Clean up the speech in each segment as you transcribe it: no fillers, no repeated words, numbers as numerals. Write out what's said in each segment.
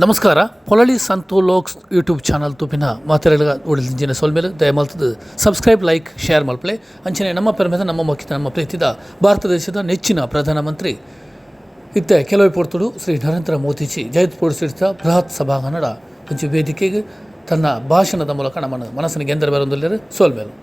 ನಮಸ್ಕಾರ ಪೊಲಳಿ ಸಂತೋಲೋಕ್ಸ್ ಯೂಟ್ಯೂಬ್ ಚಾನಲ್ ತುಪಿನ ಮಾತೆರೆಗಳ ಉಳಿದಿಂಜಿನ ಸೋಲ್ಮೇಲೆ ದಯಮಾಲ್ತದ ಸಬ್ಸ್ಕ್ರೈಬ್ ಲೈಕ್ ಶೇರ್ ಮಲ್ಪಲೆ ಅಂಚನೆ ನಮ್ಮ ಪೆರ್ಮೆದ ನಮ್ಮ ಮೊಕ್ಕಿತ ನಮ್ಮ ಪ್ರೀತಿದ ಭಾರತ ದೇಶದ ನೆಚ್ಚಿನ ಪ್ರಧಾನಮಂತ್ರಿ ಇತ್ತೆ ಕೆಲವು ಪೊರ್ತುಡು ಶ್ರೀ ನರೇಂದ್ರ ಮೋದಿಜಿ ಜೈಪುರ ಸಿಡಿತ ಬೃಹತ್ ಸಭಾಂಗಣದ ಒಂಚು ವೇದಿಕೆಗೆ ತನ್ನ ಭಾಷಣದ ಮೂಲಕ ನಮ್ಮನ್ನು ಮನಸ್ಸಿನ ಎಂದರೆ ಬರೊಂದಿಲ್ಲರು ಸೋಲ್ಮೇಲು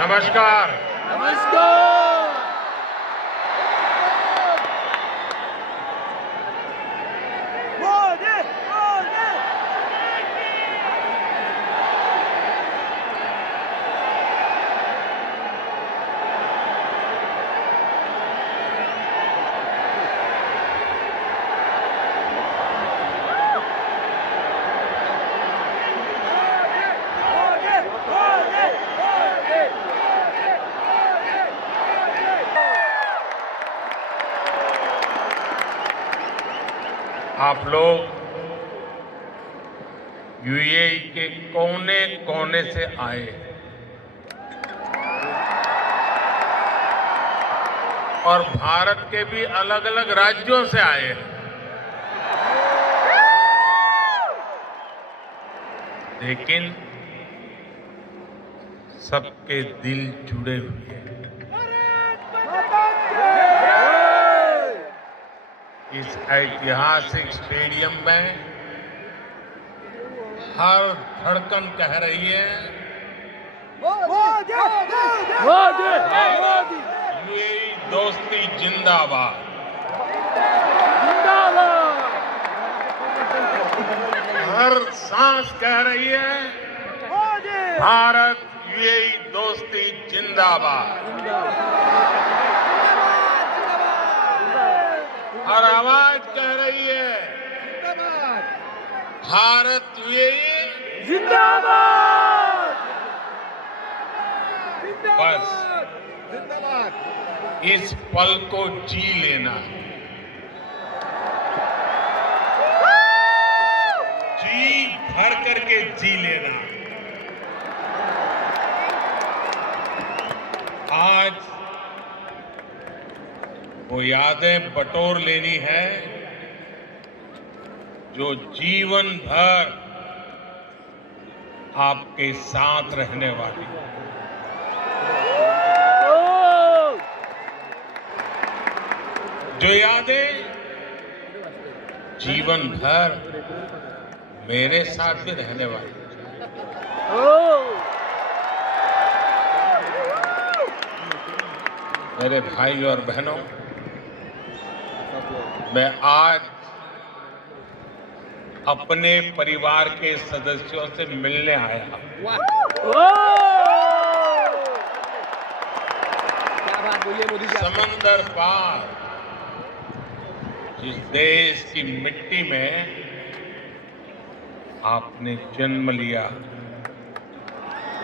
नमस्कार। आप लोग यूएई के कोने कोने से आए और भारत के भी अलग अलग राज्यों से आए हैं। लेकिन सबके दिल जुड़े हुए हैं। इस ऐतिहासिक स्टेडियम में हर धड़कन कह रही है ये दोस्ती जिंदाबाद। हर सांस कह रही है भारत यूएई दोस्ती जिंदाबाद। और आवाज कह रही है भारत यूएई जिंदाबाद। बस इस पल को जी लेना, जी करके जी लेना। आज वो यादें बटोर लेनी है जो जीवन भर आपके साथ रहने वाली। जो यादें जीवन भर मेरे साथ भी रहने वाली। मेरे भाई और बहनों, मैं आज अपने परिवार के सदस्यों से मिलने आया हूं। क्या बात बोलिए मोदी जी। समंदर पार जिस देश की मिट्टी में आपने जन्म लिया,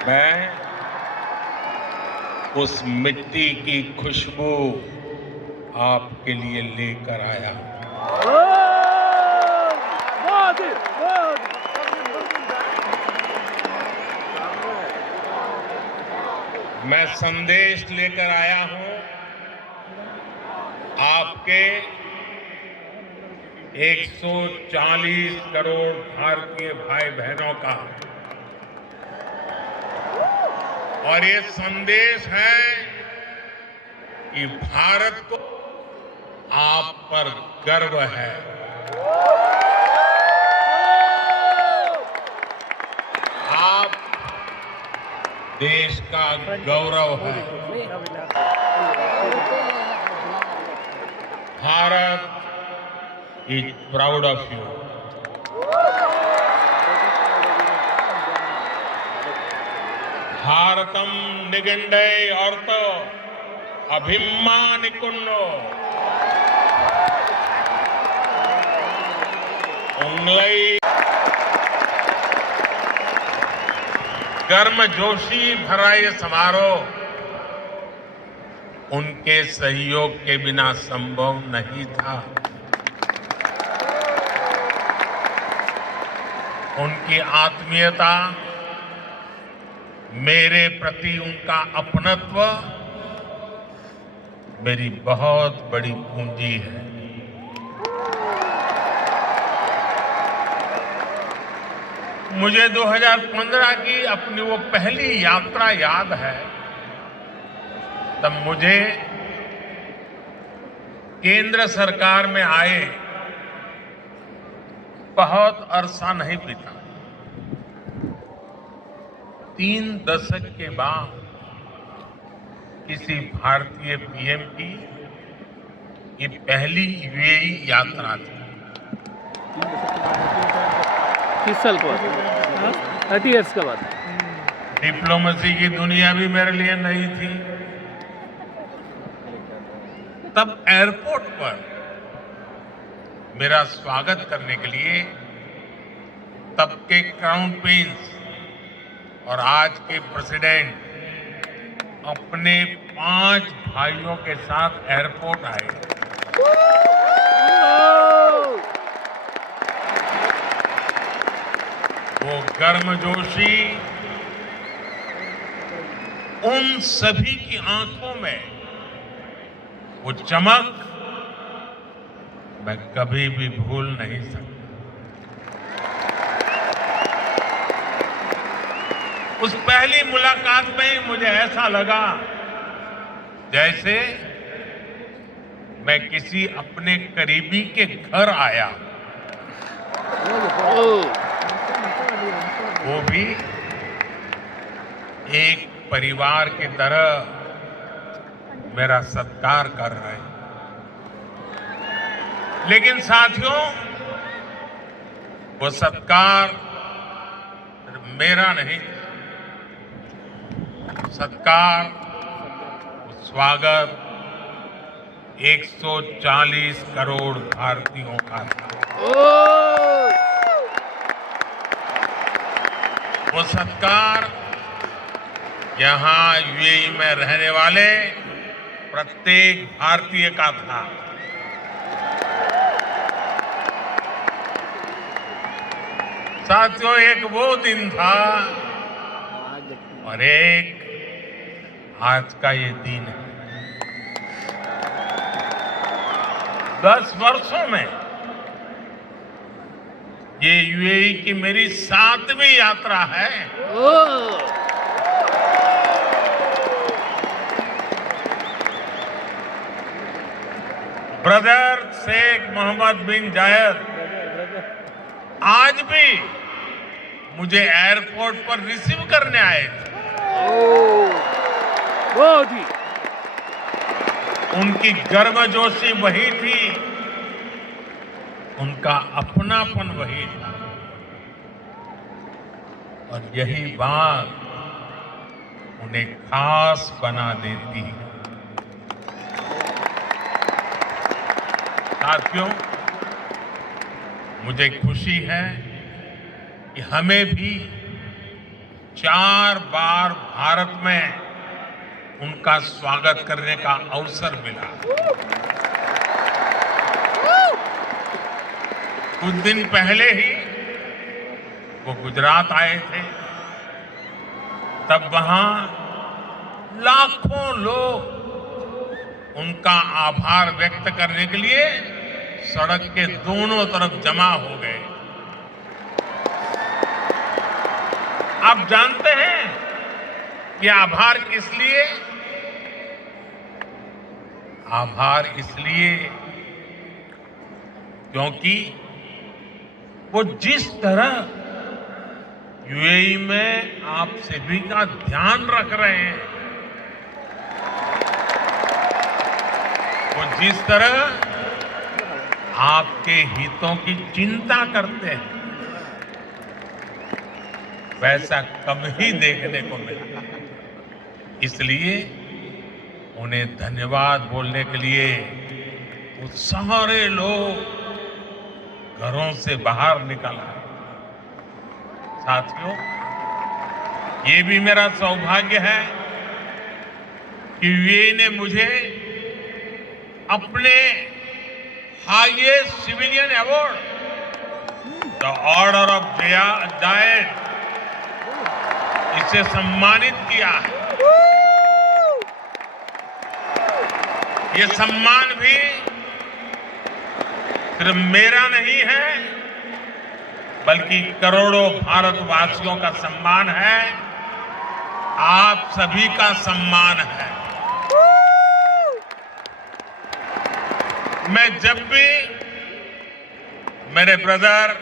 मैं उस मिट्टी की खुशबू आपके लिए लेकर आया हूं। मैं संदेश लेकर आया हूं आपके 140 करोड़ भारतीय भाई बहनों का, और ये संदेश है कि भारत को आप पर गर्व है। आप देश का गौरव है। Bharat is proud of you. Bharatam निगंडे औरतो अभिमानिकुन्नो उंगलई गर्मजोशी भरा ये समारोह उनके सहयोग के बिना संभव नहीं था। उनकी आत्मीयता, मेरे प्रति उनका अपनत्व मेरी बहुत बड़ी पूंजी है। मुझे 2015 की अपनी वो पहली यात्रा याद है। तब मुझे केंद्र सरकार में आए बहुत अरसा नहीं बीता। 3 दशक के बाद किसी भारतीय पीएम की ये पहली यूएई यात्रा थी। 30 साल के बाद, 30 इयर्स के बाद। डिप्लोमेसी की दुनिया भी मेरे लिए नई थी। तब एयरपोर्ट पर मेरा स्वागत करने के लिए तब के क्राउन प्रिंस और आज के प्रेसिडेंट अपने 5 भाइयों के साथ एयरपोर्ट आए। वो गर्मजोशी उन सभी की आंखों में, वो चमक मैं कभी भी भूल नहीं सकता। उस पहली मुलाकात में ही मुझे ऐसा लगा जैसे मैं किसी अपने करीबी के घर आया, वो भी एक परिवार की तरह मेरा सत्कार कर रहे हैं। लेकिन साथियों, वो सत्कार मेरा नहीं, सत्कार, स्वागत 140 करोड़ भारतीयों का था। वो सत्कार यहाँ यूएई में रहने वाले प्रत्येक भारतीय का था। साथियों, एक वो दिन था और एक आज का ये दिन है। 10 वर्षों में ये यूएई की मेरी 7वीं यात्रा है। ब्रदर शेख मोहम्मद बिन जायद आज भी मुझे एयरपोर्ट पर रिसीव करने आए थे। उनकी गर्मजोशी वही थी, उनका अपनापन वही था, और यही बात उन्हें खास बना देती है। साथियों, मुझे खुशी है कि हमें भी 4 बार भारत में उनका स्वागत करने का अवसर मिला। कुछ दिन पहले ही वो गुजरात आए थे, तब वहां लाखों लोग उनका आभार व्यक्त करने के लिए सड़क के दोनों तरफ जमा हो गए। आप जानते हैं कि आभार किस लिए? आभार इसलिए क्योंकि वो जिस तरह यूएई में आप सभी का ध्यान रख रहे हैं, वो जिस तरह आपके हितों की चिंता करते हैं, वैसा कम ही देखने को मिला। इसलिए उन्हें धन्यवाद बोलने के लिए वो सारे लोग घरों से बाहर निकल आए। साथियों, ये भी मेरा सौभाग्य है कि यूएई ने मुझे अपने highest civilian award, the order of Zayed, इसे सम्मानित किया है। ये सम्मान भी सिर्फ मेरा नहीं है, बल्कि करोड़ों भारतवासियों का सम्मान है, आप सभी का सम्मान है। मैं जब भी मेरे ब्रदर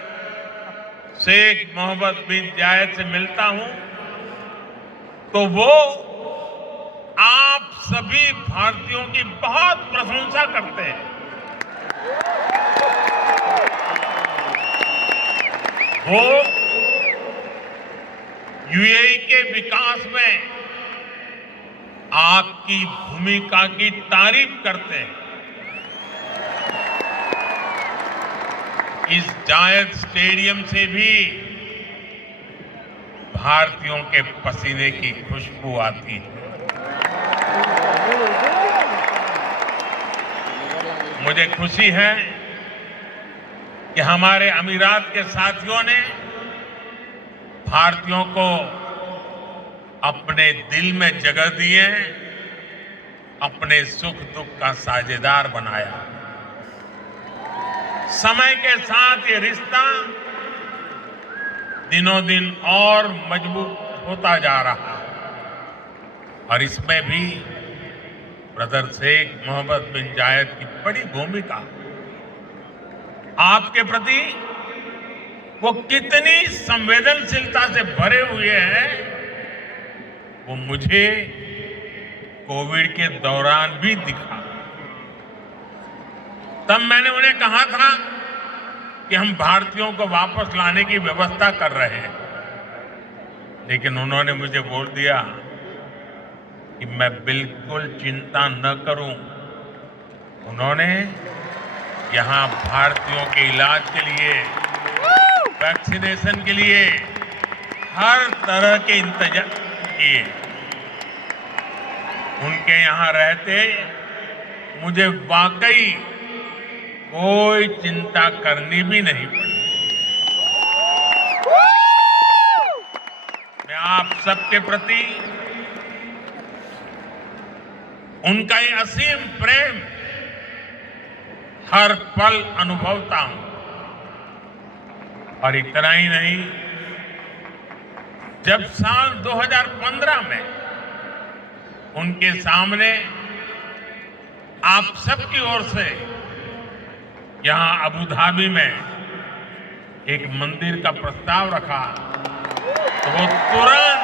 शेख मोहम्मद बिन जायद से मिलता हूं, तो वो आप सभी भारतीयों की बहुत प्रशंसा करते हैं। वो यूएई के विकास में आपकी भूमिका की तारीफ करते हैं। इस जायद स्टेडियम से भी भारतीयों के पसीने की खुशबू आती है। मुझे खुशी है कि हमारे अमीरात के साथियों ने भारतीयों को अपने दिल में जगह दिए, अपने सुख दुख का साझेदार बनाया। समय के साथ ये रिश्ता दिनों दिन और मजबूत होता जा रहा है, और इसमें भी ब्रदर शेख मोहम्मद बिन जायद की बड़ी भूमिका। आपके प्रति वो कितनी संवेदनशीलता से भरे हुए हैं, वो मुझे कोविड के दौरान भी दिखा। तब मैंने उन्हें कहा था कि हम भारतीयों को वापस लाने की व्यवस्था कर रहे हैं, लेकिन उन्होंने मुझे बोल दिया कि मैं बिल्कुल चिंता न करूं। उन्होंने यहां भारतीयों के इलाज के लिए, वैक्सीनेशन के लिए हर तरह के इंतजाम किए। उनके यहां रहते मुझे वाकई कोई चिंता करनी भी नहीं पड़ी। आप सबके प्रति उनका ये असीम प्रेम हर पल अनुभवता हूं। और इतना ही नहीं, जब साल 2015 में उनके सामने आप सबकी ओर से यहां अबू धाबी में एक मंदिर का प्रस्ताव रखा, तो वो तुरंत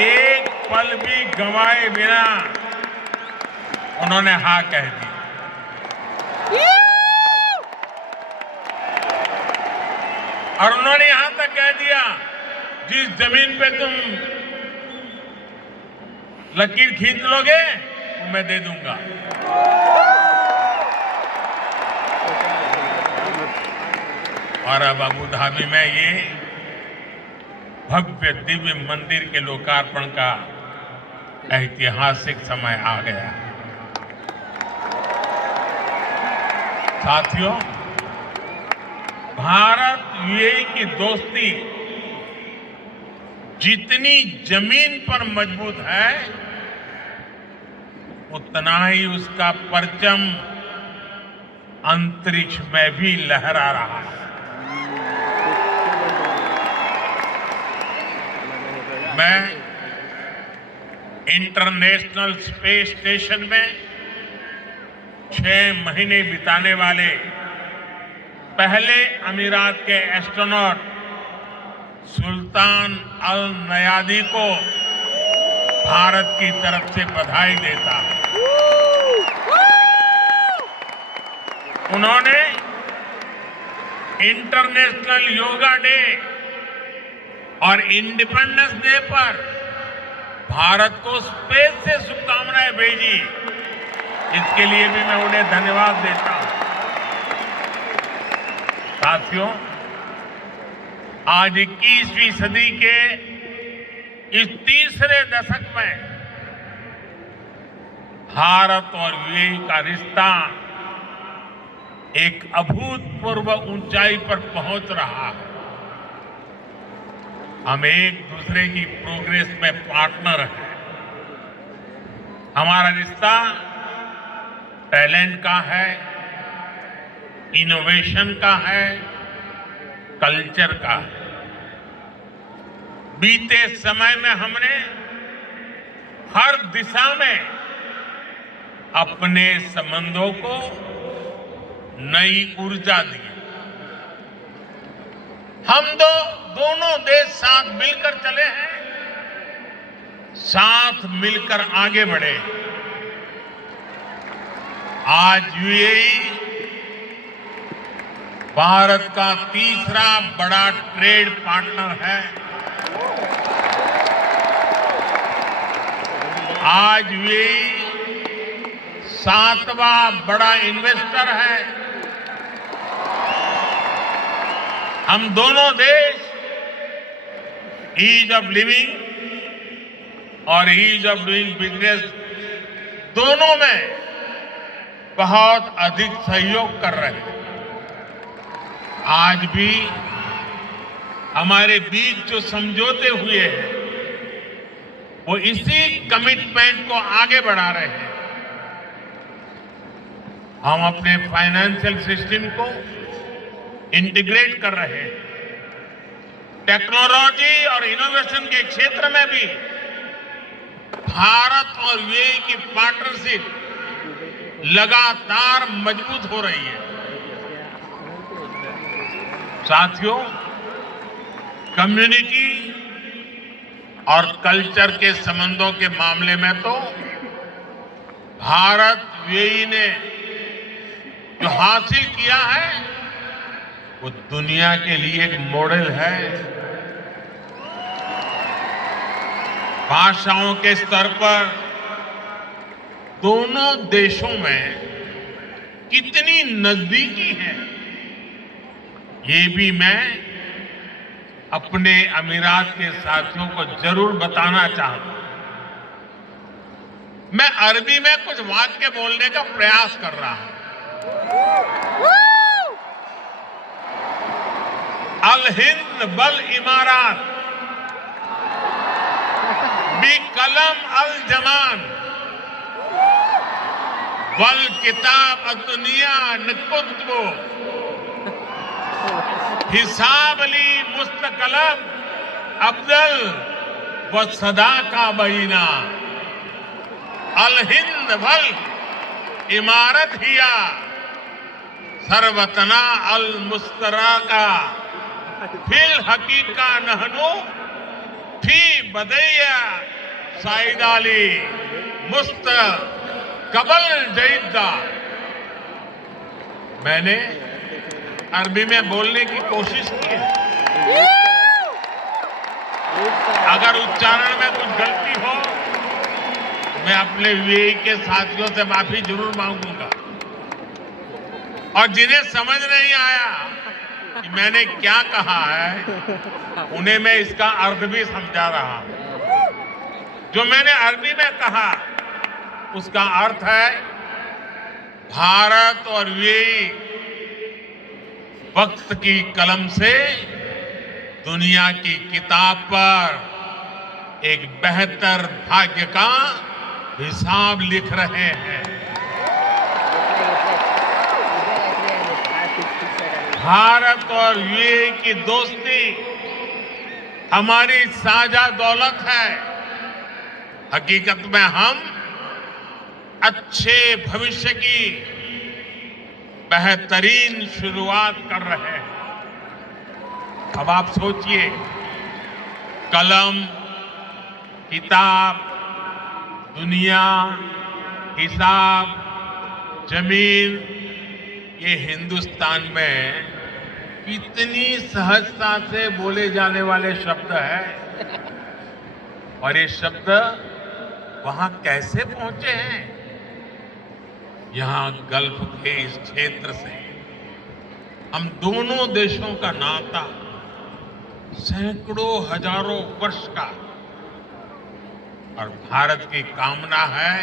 एक पल भी गंवाए बिना उन्होंने हाँ कह दी। और उन्होंने यहां तक कह दिया, जिस जमीन पे तुम लकीर खींच लोगे वो मैं दे दूंगा। और अब अबू धाबी में ये भव्य दिव्य मंदिर के लोकार्पण का ऐतिहासिक समय आ गया। साथियों, भारत यूएई की दोस्ती जितनी जमीन पर मजबूत है, उतना ही उसका परचम अंतरिक्ष में भी लहरा रहा है। मैं इंटरनेशनल स्पेस स्टेशन में 6 महीने बिताने वाले पहले अमीरात के एस्ट्रोनॉट सुल्तान अल नयादी को भारत की तरफ से बधाई देता हूं। उन्होंने इंटरनेशनल योगा डे और इंडिपेंडेंस डे पर भारत को स्पेस से शुभकामनाएं भेजी। इसके लिए भी मैं उन्हें धन्यवाद देता हूं। साथियों, आज 21वीं सदी के इस तीसरे दशक में भारत और यूएई का रिश्ता एक अभूतपूर्व ऊंचाई पर पहुंच रहा है। हम एक दूसरे की प्रोग्रेस में पार्टनर हैं। हमारा रिश्ता टैलेंट का है, इनोवेशन का है, कल्चर का है। बीते समय में हमने हर दिशा में अपने संबंधों को नई ऊर्जा दी। हम दोनों देश साथ मिलकर चले हैं, साथ मिलकर आगे बढ़े। आज यूएई भारत का तीसरा बड़ा ट्रेड पार्टनर है। आज यूएई 7वां बड़ा इन्वेस्टर है। हम दोनों देश ईज ऑफ लिविंग और ईज ऑफ डूइंग बिजनेस दोनों में बहुत अधिक सहयोग कर रहे हैं। आज भी हमारे बीच जो समझौते हुए हैं, वो इसी कमिटमेंट को आगे बढ़ा रहे हैं। हम अपने फाइनेंशियल सिस्टम को इंटीग्रेट कर रहे हैं। टेक्नोलॉजी और इनोवेशन के क्षेत्र में भी भारत और यूएई की पार्टनरशिप लगातार मजबूत हो रही है। साथियों, कम्युनिटी और कल्चर के संबंधों के मामले में तो भारत यूएई ने जो हासिल किया है, वो दुनिया के लिए एक मॉडल है। भाषाओं के स्तर पर दोनों देशों में कितनी नजदीकी है, ये भी मैं अपने अमीरात के साथियों को जरूर बताना चाहता हूं। मैं अरबी में कुछ वाक्य बोलने का प्रयास कर रहा हूं। अल हिंद बल इमारात बिकलम अल जमान वल किताब दुनिया नकुतबो हिसाब अली मुस्तकलम अफजल व सदा का बहीना अल हिंद वल इमारत हिया सरवतना अल मुस्तरा का फिल हकीका नहनु फी बदैया साइदाली मुस्त कबल जईदा। मैंने अरबी में बोलने की कोशिश की है, अगर उच्चारण में कुछ गलती हो मैं अपने वीआई के साथियों से माफी जरूर मांगूंगा, और जिन्हें समझ नहीं आया कि मैंने क्या कहा है उन्हें मैं इसका अर्थ भी समझा रहा हूं। जो मैंने अरबी में कहा उसका अर्थ है भारत और वीआई वक्त की कलम से दुनिया की किताब पर एक बेहतर भाग्य का हिसाब लिख रहे हैं। भारत और यूएई की दोस्ती हमारी साझा दौलत है। हकीकत में हम अच्छे भविष्य की बेहतरीन शुरुआत कर रहे हैं। अब आप सोचिए, कलम, किताब, दुनिया, हिसाब, जमीन, ये हिंदुस्तान में कितनी सहजता से बोले जाने वाले शब्द हैं, और ये शब्द वहां कैसे पहुंचे हैं? यहां गल्फ के इस क्षेत्र से हम दोनों देशों का नाता सैकड़ों हजारों वर्ष का, और भारत की कामना है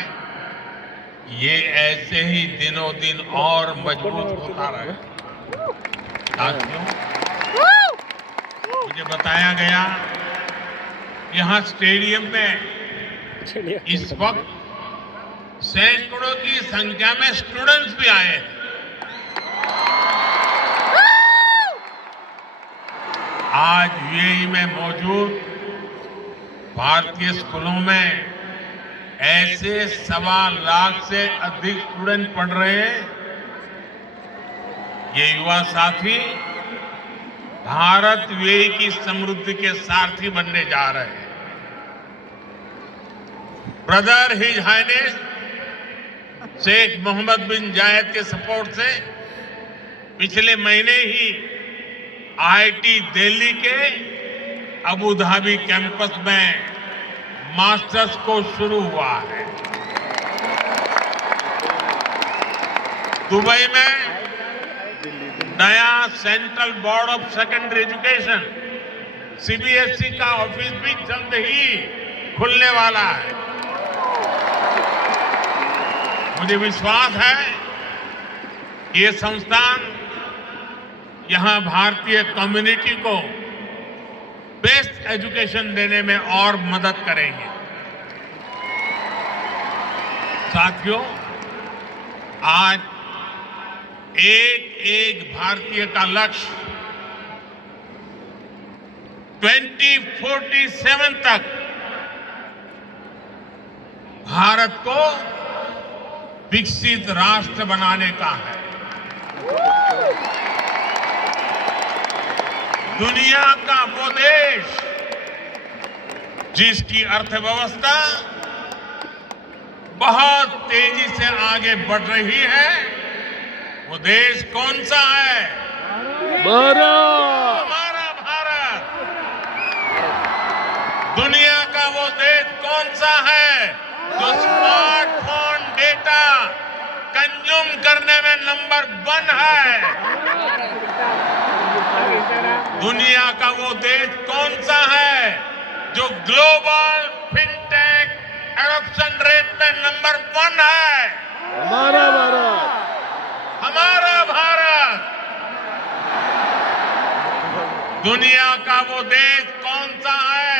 ये ऐसे ही दिनों दिन और मजबूत होता रहे। साथियों, मुझे बताया गया यहां स्टेडियम में इस वक्त सैकड़ों की संख्या में स्टूडेंट्स भी आए हैं। आज यूएई में मौजूद भारतीय स्कूलों में ऐसे 1.25 लाख से अधिक स्टूडेंट पढ़ रहे हैं। ये युवा साथी भारत यूएई की समृद्धि के सारथी बनने जा रहे हैं। Brother his highness Sheikh Mohammed bin Zayed के सपोर्ट से पिछले महीने ही आईआईटी दिल्ली के अबू धाबी कैंपस में मास्टर्स कोर्स शुरू हुआ है। दुबई में नया central board of secondary education CBSE का ऑफिस भी जल्द ही खुलने वाला है। मुझे विश्वास है ये संस्थान यहां भारतीय कम्युनिटी को बेस्ट एजुकेशन देने में और मदद करेंगे। साथियों, आज एक एक भारतीय का लक्ष्य 2047 तक भारत को विकसित राष्ट्र बनाने का है। दुनिया का वो देश जिसकी अर्थव्यवस्था बहुत तेजी से आगे बढ़ रही है, वो देश कौन सा है? हमारा भारत। दुनिया का वो देश कौन सा है जो स्मार्टफोन डेटा कंज्यूम करने में नंबर 1 है? दुनिया का वो देश कौन सा है जो ग्लोबल फिनटेक एडॉप्शन रेट में नंबर 1 है? हमारा भारत। हमारा भारत। दुनिया का वो देश कौन सा है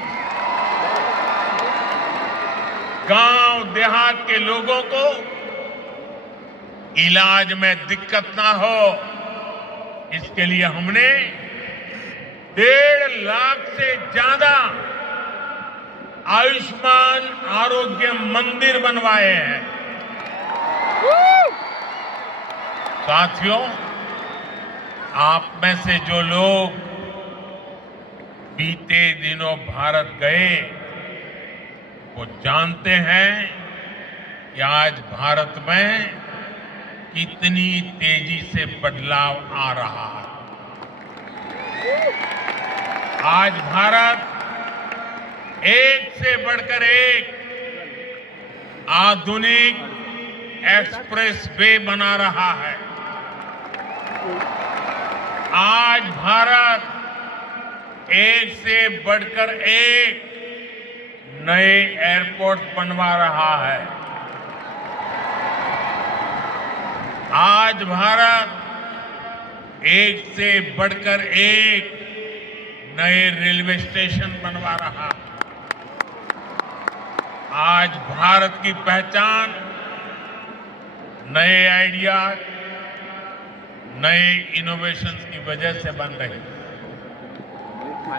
गांव देहात के लोगों को इलाज में दिक्कत ना हो, इसके लिए हमने 1.5 लाख से ज्यादा आयुष्मान आरोग्य मंदिर बनवाए हैं। साथियों, आप में से जो लोग बीते दिनों भारत गए वो जानते हैं कि आज भारत में कितनी तेजी से बदलाव आ रहा है। आज भारत एक से बढ़कर एक आधुनिक एक्सप्रेस वे बना रहा है। आज भारत एक से बढ़कर एक नए एयरपोर्ट बनवा रहा है। आज भारत एक से बढ़कर एक नए रेलवे स्टेशन बनवा रहा है। आज भारत की पहचान नए आइडिया, नए इनोवेशंस की वजह से बन रही है।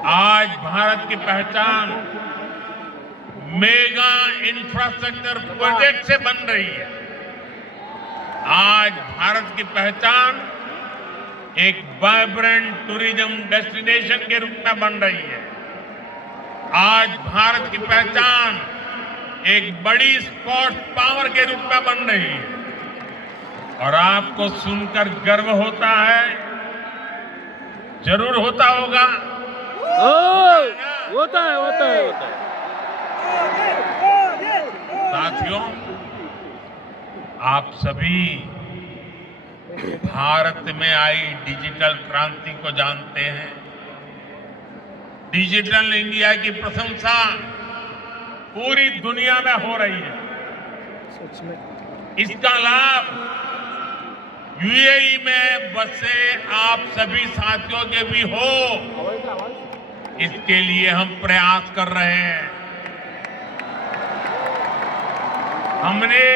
आज भारत की पहचान मेगा इंफ्रास्ट्रक्चर प्रोजेक्ट से बन रही है। आज भारत की पहचान एक वाइब्रेंट टूरिज्म डेस्टिनेशन के रूप में बन रही है। आज भारत की पहचान एक बड़ी स्पोर्ट्स पावर के रूप में बन रही है। और आपको सुनकर गर्व होता है, जरूर होता होगा। होता है। साथियों, आप सभी भारत में आई डिजिटल क्रांति को जानते हैं। डिजिटल इंडिया की प्रशंसा पूरी दुनिया में हो रही है। इसका लाभ यूएई में बसे आप सभी साथियों के भी हो, इसके लिए हम प्रयास कर रहे हैं। हमने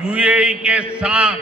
यूएई के साथ